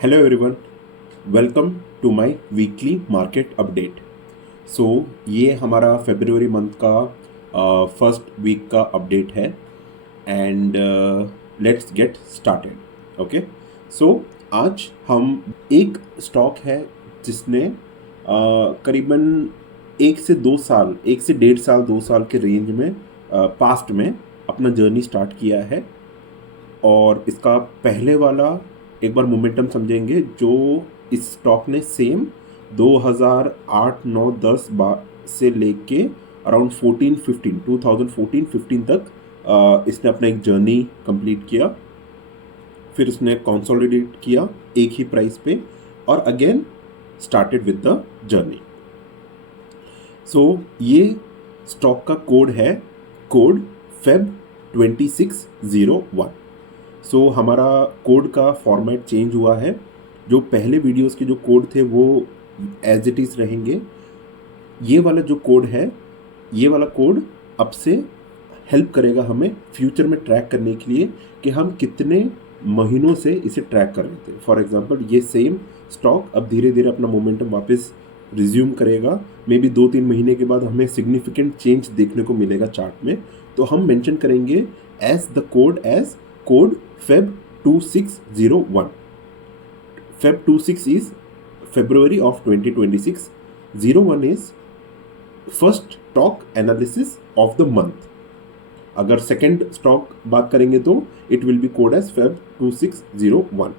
Hello everyone, welcome to my weekly market update. So ये हमारा फरवरी मंथ का फर्स्ट वीक का अपडेट है and let's get started. Okay, so आज हम एक स्टॉक है जिसने करीबन 1 से 2 साल, 1 से 1.5 साल 2 साल के रेंज में पास्ट में अपना जर्नी स्टार्ट किया है। और इसका पहले वाला एक बार मोमेंटम समझेंगे जो इस स्टॉक ने सेम 2008 9 10 से लेके अराउंड 2014 15 तक इसने अपना एक जर्नी कंप्लीट किया। फिर इसने कंसोलिडेट किया एक ही प्राइस पे और again started with the journey. So ये स्टॉक का कोड है कोड फेब 2601। सो हमारा कोड का फॉर्मेट चेंज हुआ है। जो पहले वीडियोस के जो कोड थे वो एज इट इज़ रहेंगे। ये वाला जो कोड है, ये वाला कोड अब से हेल्प करेगा हमें फ्यूचर में ट्रैक करने के लिए कि हम कितने महीनों से इसे ट्रैक कर रहे थे। फॉर एग्जांपल ये सेम स्टॉक अब धीरे धीरे अपना मोमेंटम वापस रिज्यूम करेगा। मे बी 2-3 महीने के बाद हमें सिग्निफिकेंट चेंज देखने को मिलेगा चार्ट में, तो हम मेंशन करेंगे as the code as code Feb 2601. Feb 26 is February of 2026. 01 is first stock analysis of the month. अगर सेकेंड स्टॉक बात करेंगे तो it will be code as Feb 2601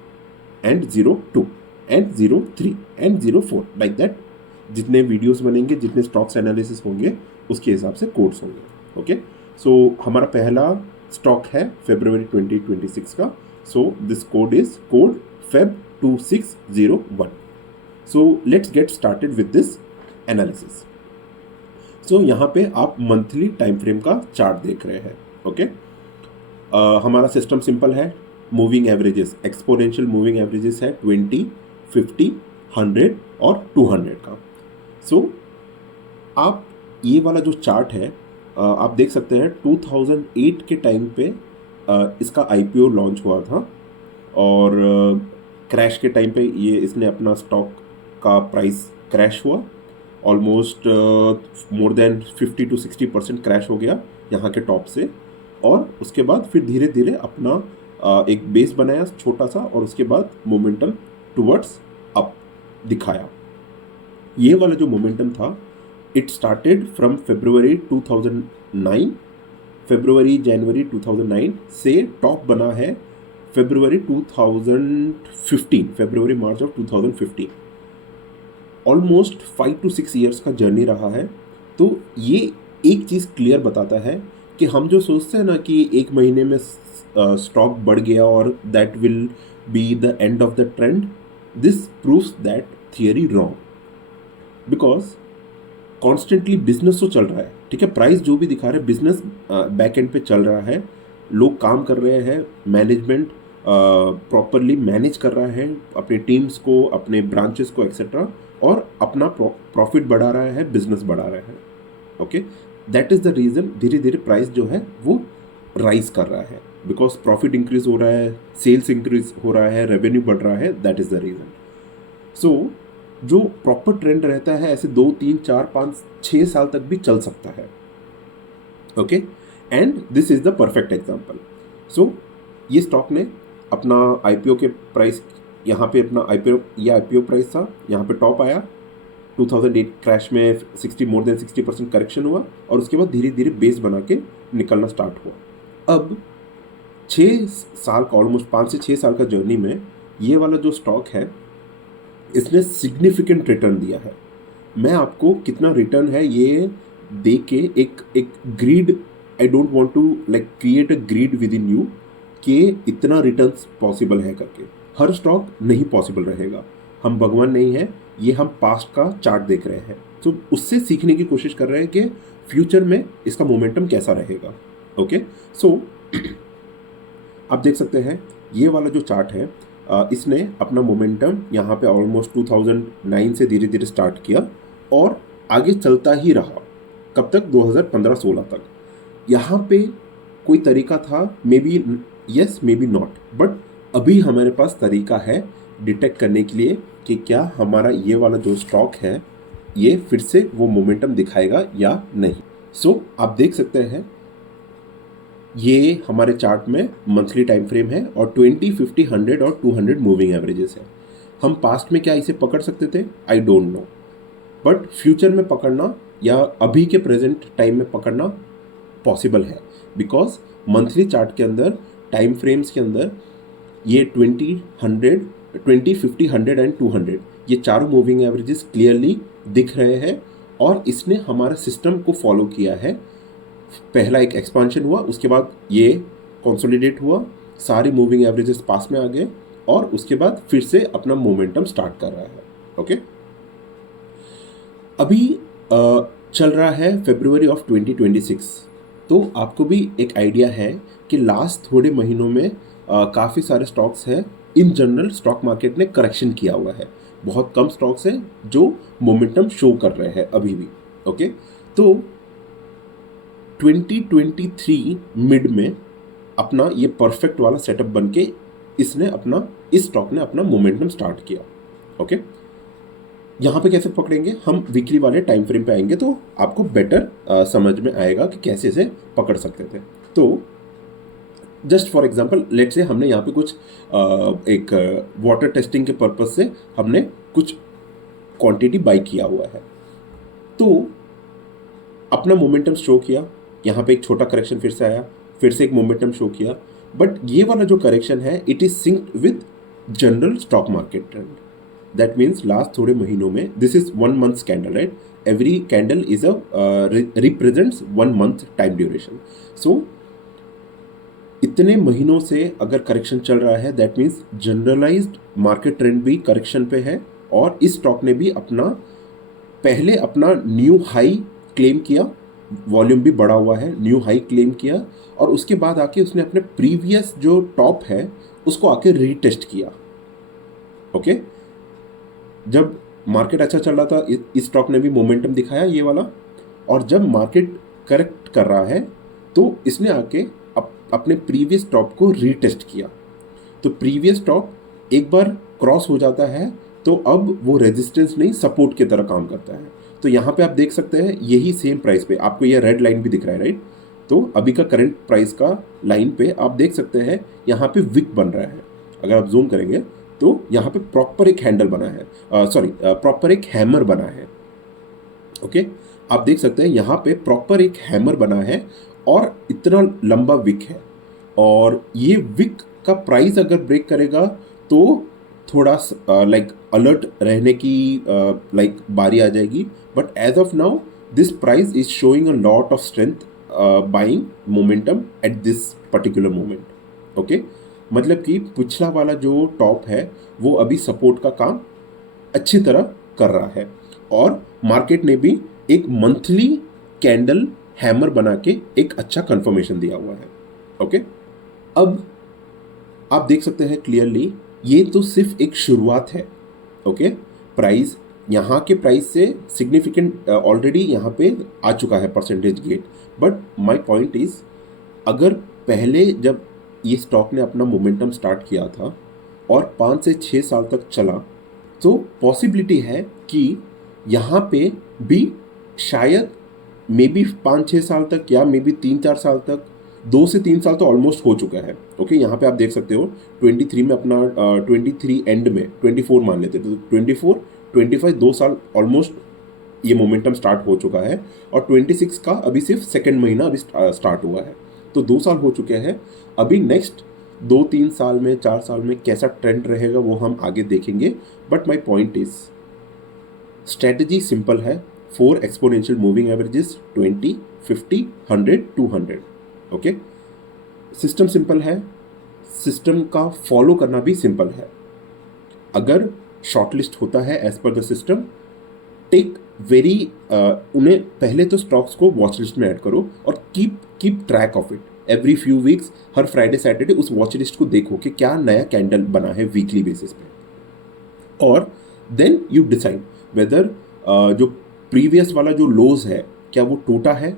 and 02 and 03 and 04 like that. जितने videos बनेंगे, जितने stocks analysis होंगे, उसके हिसाब से कोड्स होंगे। ओके, सो हमारा पहला स्टॉक है फरवरी 2026 का। So this code is code Feb 2601। So let's get started with this analysis. So यहाँ पे आप मंथली टाइम फ्रेम का चार्ट देख रहे हैं। ओके, हमारा सिस्टम सिंपल है। Moving averages, exponential moving averages है 20, 50, 100 और 200 का। सो आप ये वाला जो चार्ट है आप देख सकते हैं 2008 के टाइम पे इसका आईपीओ लॉन्च हुआ था और क्रैश के टाइम पे ये इसने अपना स्टॉक का प्राइस क्रैश हुआ। ऑलमोस्ट मोर देन 50-60% क्रैश हो गया यहाँ के टॉप से। और उसके बाद फिर धीरे धीरे अपना एक बेस बनाया छोटा सा और उसके बाद मोमेंटम टुवर्ड्स अप दिखाया। ये वाला जो मोमेंटम था इट स्टार्टेड फ्रॉम फरवरी 2009, जनवरी 2009 से टॉप बना है फरवरी 2015, फरवरी मार्च ऑफ 2015। ऑलमोस्ट 5 to 6 ईयर्स का जर्नी रहा है। तो ये एक चीज़ क्लियर बताता है कि हम जो सोचते हैं ना कि एक महीने में स्टॉक बढ़ गया और that will be the end of the trend, this proves that theory wrong. Because constantly business तो चल रहा है, ठीक है, प्राइस जो भी दिखा रहे हैं बिजनेस बैक एंड पे चल रहा है, लोग काम कर रहे हैं, मैनेजमेंट प्रॉपरली मैनेज कर रहा है अपने टीम्स को, अपने ब्रांचेस को एक्सेट्रा, और अपना प्रॉफिट बढ़ा रहा है, बिजनेस बढ़ा रहा है। Okay, that is the reason धीरे धीरे प्राइस जो है वो राइज कर रहा है। बिकॉज प्रॉफिट इंक्रीज हो रहा है, सेल्स इंक्रीज हो रहा है, रेवेन्यू बढ़ रहा है, दैट इज़ द रीज़न। सो जो प्रॉपर ट्रेंड रहता है ऐसे 2, 3, 4, 5, 6 साल तक भी चल सकता है। Okay, and this is the perfect example. So ये स्टॉक ने अपना आईपीओ के प्राइस, यहाँ पे अपना आईपीओ प्राइस था, यहाँ पे टॉप आया। 2008 क्रैश में मोर देन 60% करेक्शन हुआ और उसके बाद धीरे धीरे बेस बना के निकलना स्टार्ट हुआ। अब 6 साल का, ऑलमोस्ट 5 से 6 साल का जर्नी में ये वाला जो स्टॉक है इसने सिग्निफिकेंट रिटर्न दिया है। मैं आपको कितना रिटर्न है ये दे के एक greed, I don't want to like create a greed within you कि इतना रिटर्न्स पॉसिबल है करके। हर स्टॉक नहीं पॉसिबल रहेगा, हम भगवान नहीं है, ये हम पास्ट का चार्ट देख रहे हैं। तो उससे सीखने की कोशिश कर रहे हैं कि फ्यूचर में इसका मोमेंटम कैसा रहेगा। ओके, सो आप देख सकते हैं ये वाला जो चार्ट है इसने अपना मोमेंटम यहाँ पे ऑलमोस्ट 2009 से धीरे धीरे स्टार्ट किया और आगे चलता ही रहा। कब तक? 2015-16 तक। यहाँ पे कोई तरीका था, may be yes may be not, but अभी हमारे पास तरीका है डिटेक्ट करने के लिए कि क्या हमारा ये वाला जो स्टॉक है ये फिर से वो मोमेंटम दिखाएगा या नहीं। सो आप देख सकते हैं ये हमारे चार्ट में मंथली टाइम फ्रेम है और 20, 50, 100 और 200 मूविंग एवरेजेस है। हम पास्ट में क्या इसे पकड़ सकते थे, I don't know, but future में पकड़ना या अभी के प्रेजेंट टाइम में पकड़ना पॉसिबल है, बिकॉज मंथली चार्ट के अंदर, टाइम फ्रेम्स के अंदर ये 20, 100, 20, 50, 100 एंड 200 ये चारों मूविंग एवरेजेस क्लियरली दिख रहे हैं और इसने हमारे सिस्टम को फॉलो किया है। पहला एक एक्सपांशन हुआ, उसके बाद ये कंसोलिडेट हुआ, सारी मूविंग एवरेजेस पास में आ गए और उसके बाद फिर से अपना मोमेंटम स्टार्ट कर रहा है। ओके, अभी चल रहा है फरवरी ऑफ 2026, तो आपको भी एक आइडिया है कि लास्ट थोड़े महीनों में काफ़ी सारे स्टॉक्स हैं, इन जनरल स्टॉक मार्केट ने करेक्शन किया हुआ है। बहुत कम स्टॉक्स हैं जो मोमेंटम शो कर रहे हैं अभी भी। ओके, तो 2023 मिड में अपना ये परफेक्ट वाला सेटअप बन के इस स्टॉक ने अपना मोमेंटम स्टार्ट किया। ओके, यहाँ पे कैसे पकड़ेंगे, हम वीकली वाले टाइम फ्रेम पे आएंगे तो आपको बेटर समझ में आएगा कि कैसे इसे पकड़ सकते थे। तो just for example let's say हमने यहाँ पे कुछ एक वाटर टेस्टिंग के पर्पज से हमने कुछ क्वांटिटी बाई किया हुआ है, तो अपना मोमेंटम शो किया, यहाँ पे एक छोटा करेक्शन फिर से आया, फिर से एक मोमेंटम शो किया, बट ये वाला जो करेक्शन है it is synced with general stock market trend. That means last थोड़े महीनों में, this is 1 month candle, right, every candle is represents 1 month time duration. So इतने महीनों से अगर करेक्शन चल रहा है that means generalized market trend भी करेक्शन पे है और इस स्टॉक ने भी पहले अपना न्यू हाई क्लेम किया, वॉल्यूम भी बढ़ा हुआ है, न्यू हाई क्लेम किया और उसके बाद आके उसने अपने प्रीवियस जो टॉप है उसको आके रीटेस्ट किया। ओके, जब मार्केट अच्छा चल रहा था इस स्टॉक ने भी मोमेंटम दिखाया ये वाला, और जब मार्केट करेक्ट कर रहा है तो इसने आके अपने प्रीवियस टॉप को रीटेस्ट किया। तो प्रीवियस टॉप एक बार क्रॉस हो जाता है तो अब वो रेजिस्टेंस नहीं सपोर्ट की तरह काम करता है। तो यहाँ पे आप देख सकते हैं यही सेम प्राइस पे आपको ये रेड लाइन भी दिख रहा है, राइट। तो अभी का करंट प्राइस का लाइन पे आप देख सकते हैं यहाँ पे विक बन रहा है। अगर आप जूम करेंगे तो यहाँ पे प्रॉपर एक हैंडल बना है, प्रॉपर एक हैमर बना है। ओके, आप देख सकते हैं यहाँ पे प्रॉपर एक हैमर बना है और इतना लंबा विक है, और ये विक का प्राइस अगर ब्रेक करेगा तो थोड़ा लाइक अलर्ट रहने की लाइक बारी आ जाएगी। But as of now this price is showing a lot of strength buying momentum at this particular moment. Okay, मतलब कि पिछला वाला जो टॉप है वो अभी सपोर्ट का काम अच्छी तरह कर रहा है और मार्केट ने भी एक मंथली कैंडल हैमर बना के एक अच्छा कंफर्मेशन दिया हुआ है। ओके, अब आप देख सकते हैं क्लियरली ये तो सिर्फ एक शुरुआत है। ओके, प्राइस यहाँ के प्राइस से सिग्निफिकेंट ऑलरेडी यहाँ पे आ चुका है परसेंटेज गेट। बट माय पॉइंट इज, अगर पहले जब ये स्टॉक ने अपना मोमेंटम स्टार्ट किया था और 5 से 6 साल तक चला तो पॉसिबिलिटी है कि यहाँ पे भी शायद मे बी 5-6 साल तक या मे बी 3-4 साल तक, 2 से 3 साल तो ऑलमोस्ट हो चुका है। ओके, यहाँ पे आप देख सकते हो 23 में अपना 23 एंड में 24 मान लेते तो 24, 25 2 साल ऑलमोस्ट ये मोमेंटम स्टार्ट हो चुका है और 26 का अभी सिर्फ सेकेंड महीना अभी स्टार्ट हुआ है, तो 2 साल हो चुके हैं। अभी नेक्स्ट 2-3 साल में 4 साल में कैसा ट्रेंड रहेगा वो हम आगे देखेंगे। But my point is strategy simple है, 4 exponential moving averages 20, 50, 100, 200। Okay, system simple है, सिस्टम का फॉलो करना भी सिंपल है। अगर शॉर्टलिस्ट होता है as per the system, take very उन्हें पहले तो स्टॉक्स को वॉच लिस्ट में ऐड करो और keep track of it every few weeks. Her Friday Saturday उस वॉच लिस्ट को देखो कि क्या नया कैंडल बना है वीकली बेसिस पे, और देन यू डिसाइड वेदर जो प्रीवियस वाला जो लोज है क्या वो टूटा है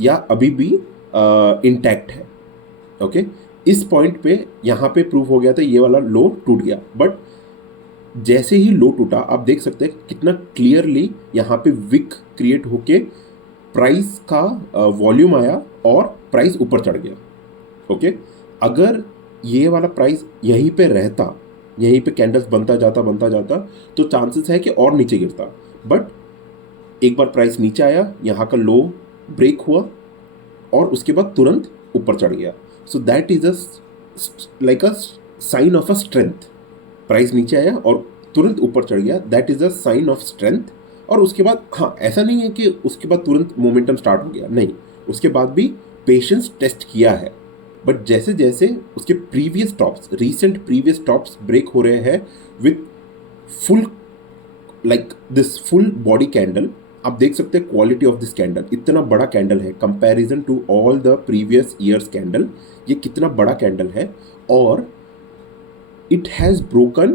या अभी भी इंटैक्ट है। ओके, इस पॉइंट पे यहाँ पे प्रूव हो गया था ये वाला लो टूट गया, बट जैसे ही लो टूटा आप देख सकते हैं कितना क्लियरली यहाँ पे विक क्रिएट होके प्राइस का वॉल्यूम आया और प्राइस ऊपर चढ़ गया। ओके, अगर ये वाला प्राइस यहीं पे रहता, यहीं पे कैंडल्स बनता जाता तो चांसेस है कि और नीचे गिरता, बट एक बार प्राइस नीचे आया, यहाँ का लो ब्रेक हुआ और उसके बाद तुरंत ऊपर चढ़ गया। So that is like a sign of a strength. Price नीचे आया और तुरंत ऊपर चढ़ गया, that is a sign of strength. और उसके बाद हाँ, ऐसा नहीं है कि उसके बाद तुरंत मोमेंटम स्टार्ट हो गया, नहीं, उसके बाद भी पेशेंस टेस्ट किया है। बट जैसे जैसे उसके previous tops, recent previous tops break हो रहे हैं with full like this full body candle, आप देख सकते हैं क्वालिटी ऑफ दिस कैंडल, इतना बड़ा कैंडल है comparison to all the previous years candle, ये कितना बड़ा कैंडल है। और इट हैज़ ब्रोकन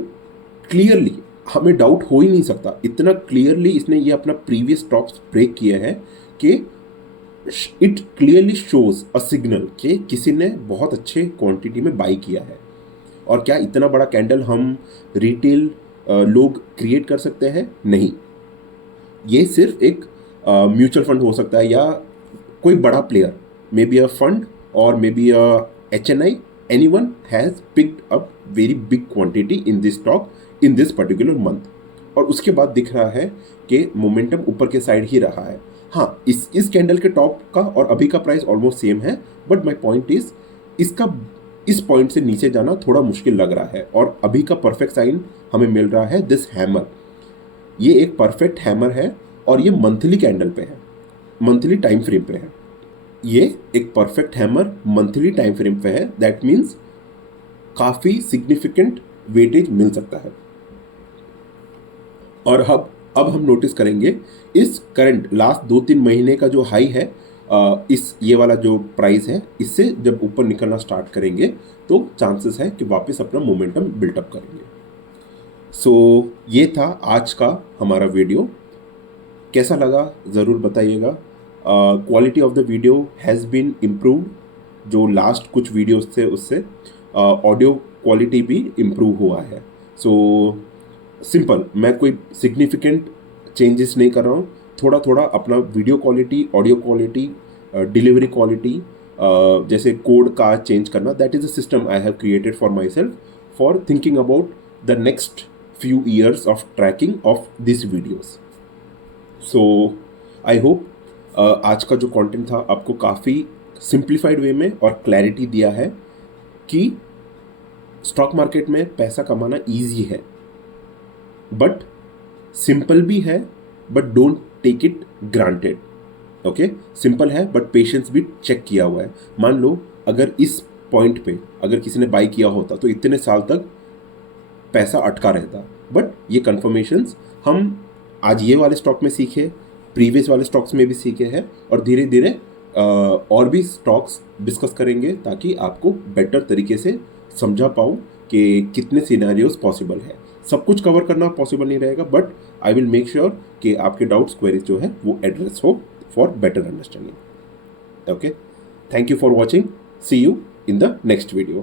क्लियरली, हमें डाउट हो ही नहीं सकता, इतना क्लियरली इसने ये अपना प्रीवियस टॉप्स ब्रेक किए हैं कि it clearly shows a signal कि किसी ने बहुत अच्छे क्वांटिटी में बाई किया है। और क्या इतना बड़ा कैंडल हम रिटेल लोग क्रिएट कर सकते हैं? नहीं, ये सिर्फ एक म्यूचुअल फंड हो सकता है या कोई बड़ा player, maybe a fund और maybe a HNI, anyone has picked up very big quantity in this stock in this particular month। और उसके बाद दिख रहा है कि मोमेंटम ऊपर के साइड ही रहा है। हाँ, इस कैंडल के टॉप का और अभी का प्राइस ऑलमोस्ट सेम है, बट माय पॉइंट इज इसका इस पॉइंट से नीचे जाना थोड़ा मुश्किल लग रहा है। और अभी का परफेक्ट साइन हमें मिल रहा है दिस हैमर, ये एक परफेक्ट हैमर है और ये मंथली कैंडल पे है, मंथली टाइम फ्रेम पे है। ये एक perfect hammer monthly time frame पे है, दैट मीन्स काफ़ी सिग्निफिकेंट वेटेज मिल सकता है। और अब हम नोटिस करेंगे इस करंट लास्ट 2-3 महीने का जो हाई है, इस ये वाला जो प्राइस है, इससे जब ऊपर निकलना स्टार्ट करेंगे तो चांसेस है कि वापस अपना मोमेंटम बिल्टअप करेंगे। सो ये था आज का हमारा वीडियो, कैसा लगा ज़रूर बताइएगा। Quality of the video has been improved, जो लास्ट कुछ वीडियोस थे उससे ऑडियो क्वालिटी भी इम्प्रूव हुआ है। सो सिंपल, मैं कोई सिग्निफिकेंट चेंजेस नहीं कर रहा हूँ, थोड़ा थोड़ा अपना video quality, audio quality, delivery quality, जैसे कोड का चेंज करना, that is a system I have created for my self for thinking about the next few years of tracking of these videos। so I hope आज का जो content था आपको काफ़ी simplified वे में और क्लैरिटी दिया है कि स्टॉक मार्केट में पैसा कमाना इजी है, बट सिंपल भी है, but don't take it granted. Okay, simple है बट पेशेंस भी चेक किया हुआ है। मान लो अगर इस पॉइंट पे अगर किसी ने बाई किया होता तो इतने साल तक पैसा अटका रहता, बट ये कन्फर्मेशंस हम आज ये वाले स्टॉक में सीखे, प्रीवियस वाले स्टॉक्स में भी सीखे हैं, और धीरे धीरे और भी स्टॉक्स डिस्कस करेंगे ताकि आपको बेटर तरीके से समझा पाऊँ कि कितने सिनेरियोज पॉसिबल है। सब कुछ कवर करना पॉसिबल नहीं रहेगा, but I will make sure कि आपके डाउट्स, क्वेरीज जो है वो एड्रेस हो for better understanding. Okay, thank you for watching, see you in the next video।